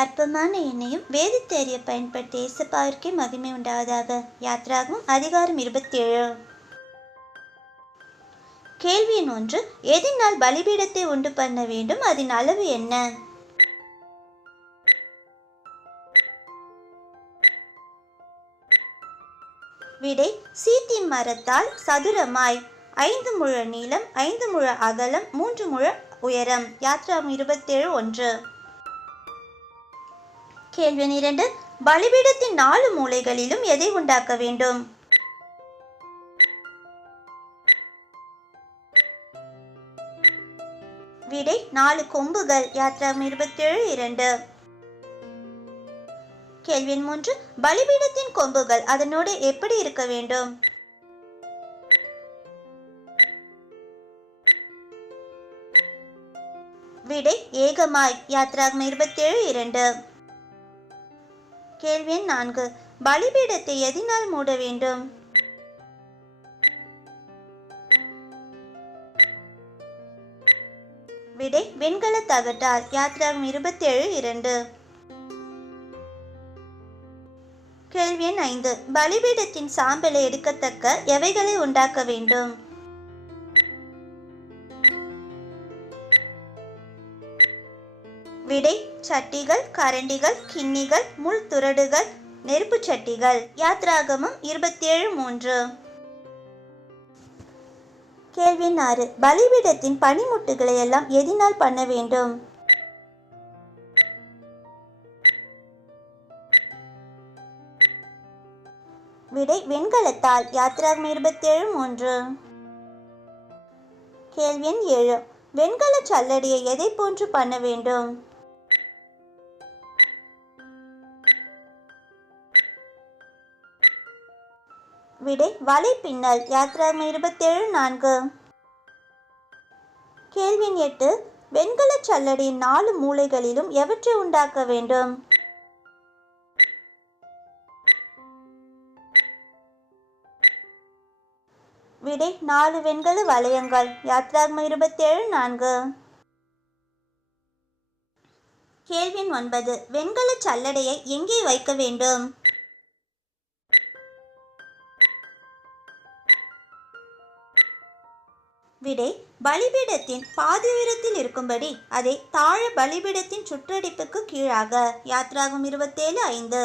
அற்பமான எண்ணையும் வேதித்தேறிய பயன்படுத்திய இயேசுப்பாவிற்கே மகிமை உண்டாவதாக. யாத்ராகமம் அதிகாரம் 27. கேள்வி எண் 1. எதினால் பலிபீடத்தை உண்டு பண்ண வேண்டும்? அதன் அளவு என்ன? விடை: சீத்திம் மரத்தால் சதுரமாய் 5 முழ நீளம், 5 முழ அகலம், 3 முழ உயரம். யாத்ராகமம் 27:1. கேள்வி 2. பலிபீடத்தின் 4 மூலைகளிலும் எதை உண்டாக்க வேண்டும்? விடை: 4 கொம்புகள். யாத்ராகமம் 27:2. கேள்வி 3. பலிபீடத்தின் கொம்புகள் அதனோடு எப்படி இருக்க வேண்டும்? விடை: ஏகமாய். யாத்ராகமம் 27:2. கேள்வி 4. பலிபீடத்தை எதினால் மூட வேண்டும்? விடை: வெண்கல தகட்டால். யாத்ராகமம் 27:2. கேள்வி 5. பலிபீடத்தின் சாம்பலை எடுக்கத்தக்க எவைகளை உண்டாக்க வேண்டும்? விடை: சட்டிகள், கரண்டிகள், கிண்ணிகள், முள் துறடுகள், நெருப்பு சட்டிகள். யாத்ராகமம் 27:3. கேள்வி 6. பலிபீடத்தின் பனிமுட்டுகளை எல்லாம் எதினால் பண்ண வேண்டும்? விடை: வெண்கலத்தால். யாத்ராகமம் 27:3. கேள்வி 7. வெண்கல சல்லடையை எதை போன்று பண்ண வேண்டும்? விடை: வலை பின்னல். யாத்ராகமம் 27:4. கேள்வி 8. வெண்கல சல்லடையின் 4 மூலைகளிலும் எவற்றை உண்டாக்க வேண்டும்? விடை: 4 வெண்கல வளையங்கள். யாத்ராகமம் 27:4. கேள்வி 9. வெண்கல சல்லடையை எங்கே வைக்க வேண்டும்? விடை: பலிபீடத்தின் பாதி உயரத்தில் இருக்கும்படி அதை தாழ பலிபீடத்தின் சுற்றடிப்புக்கு கீழாக. யாத்ராகமம் 27:5.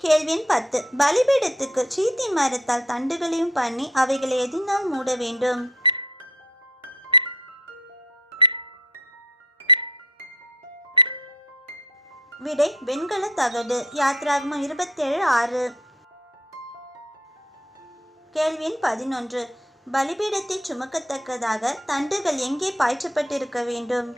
கேள்வி 10. பலிபீடத்துக்கு சீத்தி மரத்தால் தண்டுகளையும் பண்ணி அவைகளை எதினால் மூட வேண்டும்? விடை: வெண்கல தகடு. யாத்ராகமம் 27:6. கேள்வி 11. பலிபீடத்தை சுமக்கத்தக்கதாக தண்டுகள் எங்கே பாய்ச்சப்பட்டிருக்க வேண்டும்?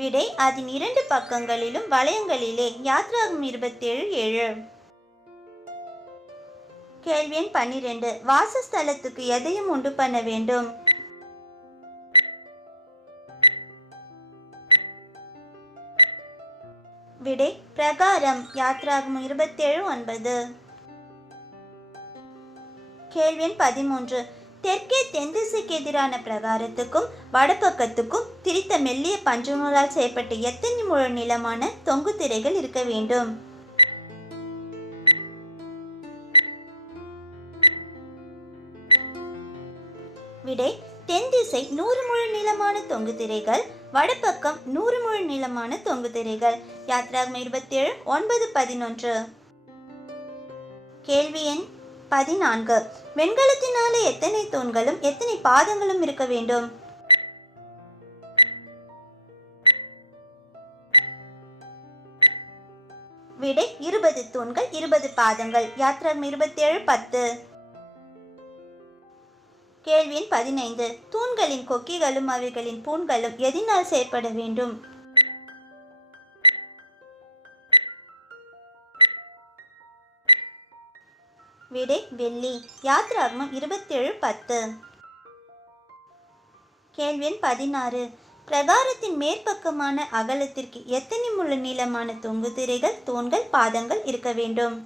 விடை: அதன் 2 பக்கங்களிலும் வளையங்களிலே. யாத்ராகமம் 27:7. கேள்வி 12. வாசஸ்தலத்துக்கு எதையும் உண்டு பண்ண வேண்டும்? விடை: பிரகாரம். யாத்ராகமம் 27:9. கேள்வி 13. தெற்கே தென்திசைக்கு எதிரான பிரகாரத்துக்கும் வடபக்கத்துக்கும் திரித்த மெல்லிய பஞ்சு நூலால் செய்யப்பட்ட எத்தனை முழ நீளமான தொங்கு திரைகள் இருக்க வேண்டும்? விடை: தென் திசை 100 முழ நீளமான தொங்கு திரைகள், வடபக்கம் 100 முழ நீளமான தொங்கு திரைகள். யாத்ராகமம் 27:9-11. கேள்வி எண் 14. வெண்கலத்தினாலே எத்தனை தூண்களும் எத்தனை பாதங்களும் இருக்க வேண்டும்? விடை: 20 தூண்கள், 20 பாதங்கள். யாத்ராகமம் 27:10. கேள்வி 15. தூண்களின் கொக்கிகளும் அவைகளின் பூண்களும் எதினால் செய்யப்பட வேண்டும்? விடை: வெள்ளி. யாத்ராகமம் 27:10. கேள்வி 16. பிரகாரத்தின் மேற்பக்கமான அகலத்திற்கு எத்தனை முழ நீளமான தொங்கு திரைகள், தூண்கள், பாதங்கள் இருக்க வேண்டும்?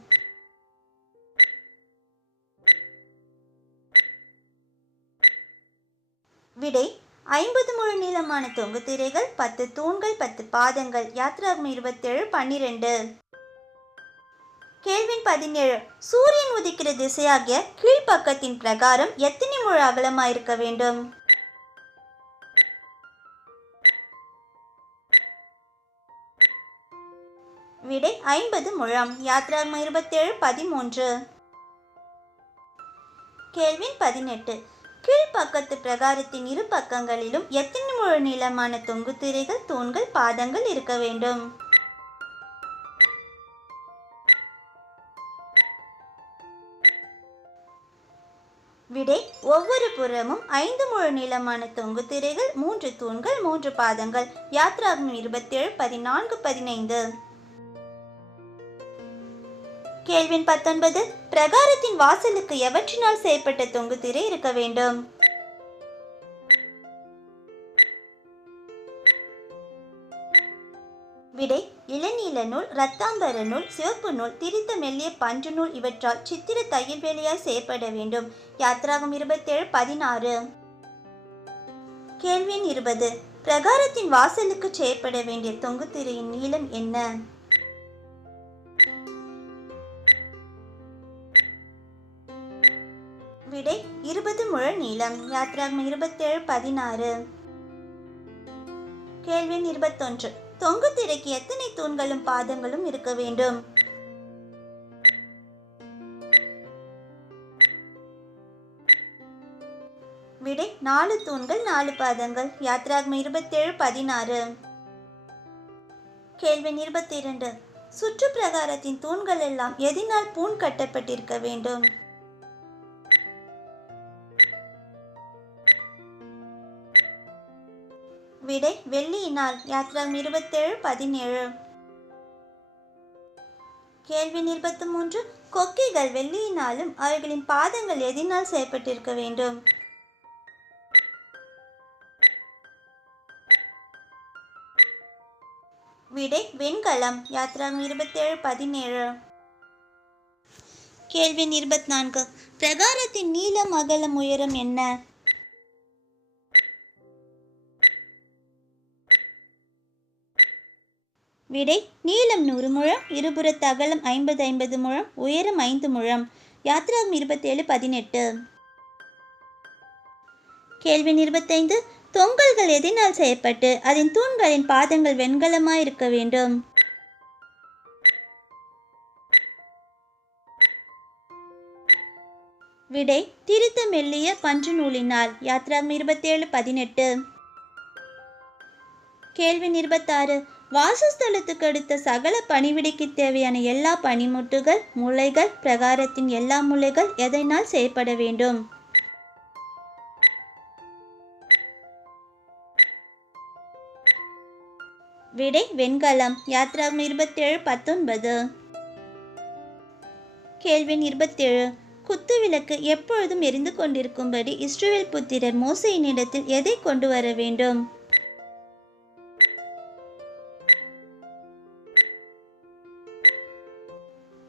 விடை 50 முழ நீளமான தொங்கு திரைகள், 10 தூண்கள், 10 பாதங்கள். யாத்ராகமம் 27:12. கேள்வி 17. சூரியன் உதிக்கிற திசையாகிய கீழ்ப்பக்கத்தின் பிரகாரம் எத்தனை முழ அகலமாயிருக்க வேண்டும்? விடை 50 முழம். யாத்ராகமம் 27:13. கேள்வி 18. கீழ்ப்பக்கத்து பிரகாரத்தின் இரு பக்கங்களிலும் எத்தனை முழ நீளமான தொங்கு திரைகள், தூண்கள், பாதங்கள் இருக்க வேண்டும்? விடை ஒவ்வொரு புறமும் 5 முழ நீளமான தொங்கு திரைகள், 3 தூண்கள், 3 பாதங்கள். யாத்ராகமம் 27:14-15. கேள்வி 19. பிரகாரத்தின் வாசலுக்கு எவற்றினால் செய்யப்பட்ட தொங்கு திரை இருக்க வேண்டும்? விடை இளநீல நூல், இரத்தாம்பர நூல், சிவப்பு நூல், திரித்த மெல்லிய பஞ்சு நூல் இவற்றால் சித்திர தையல் வேலையாய் செய்யப்பட வேண்டும். யாத்ராகமம் 27:16. கேள்வி 20. பிரகாரத்தின் வாசலுக்கு செய்யப்பட வேண்டிய தொங்கு திரையின் நீளம் என்ன? விடை 20 முழ நீளம். யாத்ராகமம் 27:16. கேள்வி 21. தொங்கு திரைக்கு எத்தனை தூண்களும் பாதங்களும் இருக்க வேண்டும்? விடை 4 தூண்கள், 4 பாதங்கள். யாத்ராகமம் 27:16. கேள்வி 22. சுற்று பிரகாரத்தின் தூண்கள் எல்லாம் எதினால் பூண் கட்டப்பட்டிருக்க வேண்டும்? விடை வெள்ளியினால். யாத்ராகமம் 27:17. கேள்வி 23. கொக்கிகள் வெள்ளியினாலும் அவைகளின் பாதங்கள் எதினால் செய்யப்பட்டிருக்க வேண்டும்? விடை வெண்கலம். யாத்ராகமம் 27:17. கேள்வி 24. பிரகாரத்தின் நீளம், அகலம், உயரம் என்ன? விடை நீளம் 100 முழம், இருபுறத்து அகலம் 50 முழம், உயரம் 5 முழம். யாத்ராகமம் 27:18. கேள்வி 25. தொங்கல்கள் எதினால் செய்யப்பட்டு அதன் தூண்களின் பாதங்கள் வெண்கலமாய் இருக்க வேண்டும்? விடை திரித்த மெல்லிய பஞ்சு நூலினால். யாத்ராகமம் 27:18. கேள்வி 26. வாசஸ்தலத்துக்கு அடுத்த சகல பணிவிடைக்கு தேவையான எல்லா பனிமுட்டுகள், முளைகள், பிரகாரத்தின் எல்லா முளைகள் எதனால் செய்யப்பட வேண்டும்? விடை வெண்கலம். யாத்ராகமம் 27:19. கேள்வி 27. குத்து விளக்கு எப்பொழுதும் எரிந்து கொண்டிருக்கும்படி இஸ்ரவேல் புத்திரர் மோசேயினிடத்தில் எதை கொண்டு வர வேண்டும்?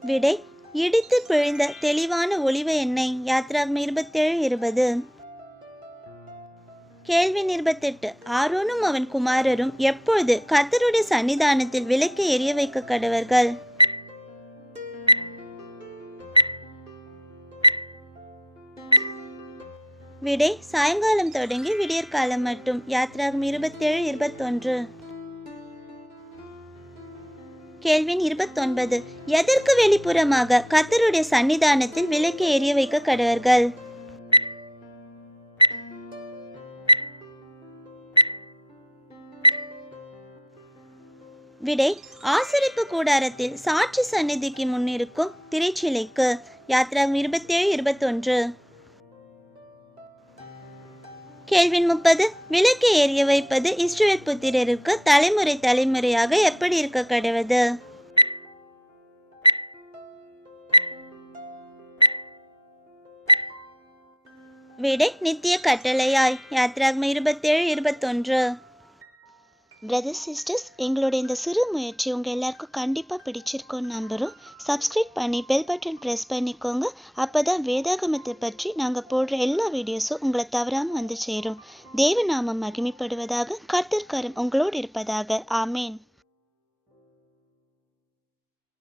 விடை இடித்து பிழிந்த தெளிவான ஒலிவ எண்ணெய். யாத்ராகமம் 27:20. கேள்வி 28. ஆரோனும் அவன் குமாரரும் எப்பொழுது கர்த்தருடைய சன்னிதானத்தில் விளக்கை எரிய வைக்க கடவர்கள்? விடை சாயங்காலம் தொடங்கி விடியற்காலம் மட்டும். யாத்ராகமம் 27:21. கேள்வி 29. எதற்கு வெளிப்புறமாக கர்த்தருடைய சன்னிதானத்தில் விளக்கை எரிய வைக்க கடவர்கள்? விடை ஆசரிப்பு கூடாரத்தில் சாட்சி சந்நிதிக்கு முன்னிருக்கும் திரைச்சிலைக்கு. யாத்ராகமம் 27:21. கேள்வி 30. விளக்கை எரிய வைப்பது இஸ்ரவேல் புத்திரருக்கு தலைமுறை தலைமுறையாக எப்படி இருக்க கடவது? விடை நித்திய கட்டளையாய். யாத்ராகமம் 27:21. பிரதர்ஸ் சிஸ்டர்ஸ், எங்களோட இந்த சிறு முயற்சி உங்கள் எல்லாருக்கும் கண்டிப்பாக பிடிச்சிருக்கோன்னு நம்புகிறோம். சப்ஸ்கிரைப் பண்ணி பெல் பட்டன் ப்ரெஸ் பண்ணிக்கோங்க. அப்போ தான் வேதாகமத்தை பற்றி நாங்கள் போடுற எல்லா வீடியோஸும் உங்களை தவறாமல் வந்து சேரும். தேவநாமம் மகிமைப்படுவதாக. கர்த்தர் கரம் உங்களோடு இருப்பதாக. ஆமேன்.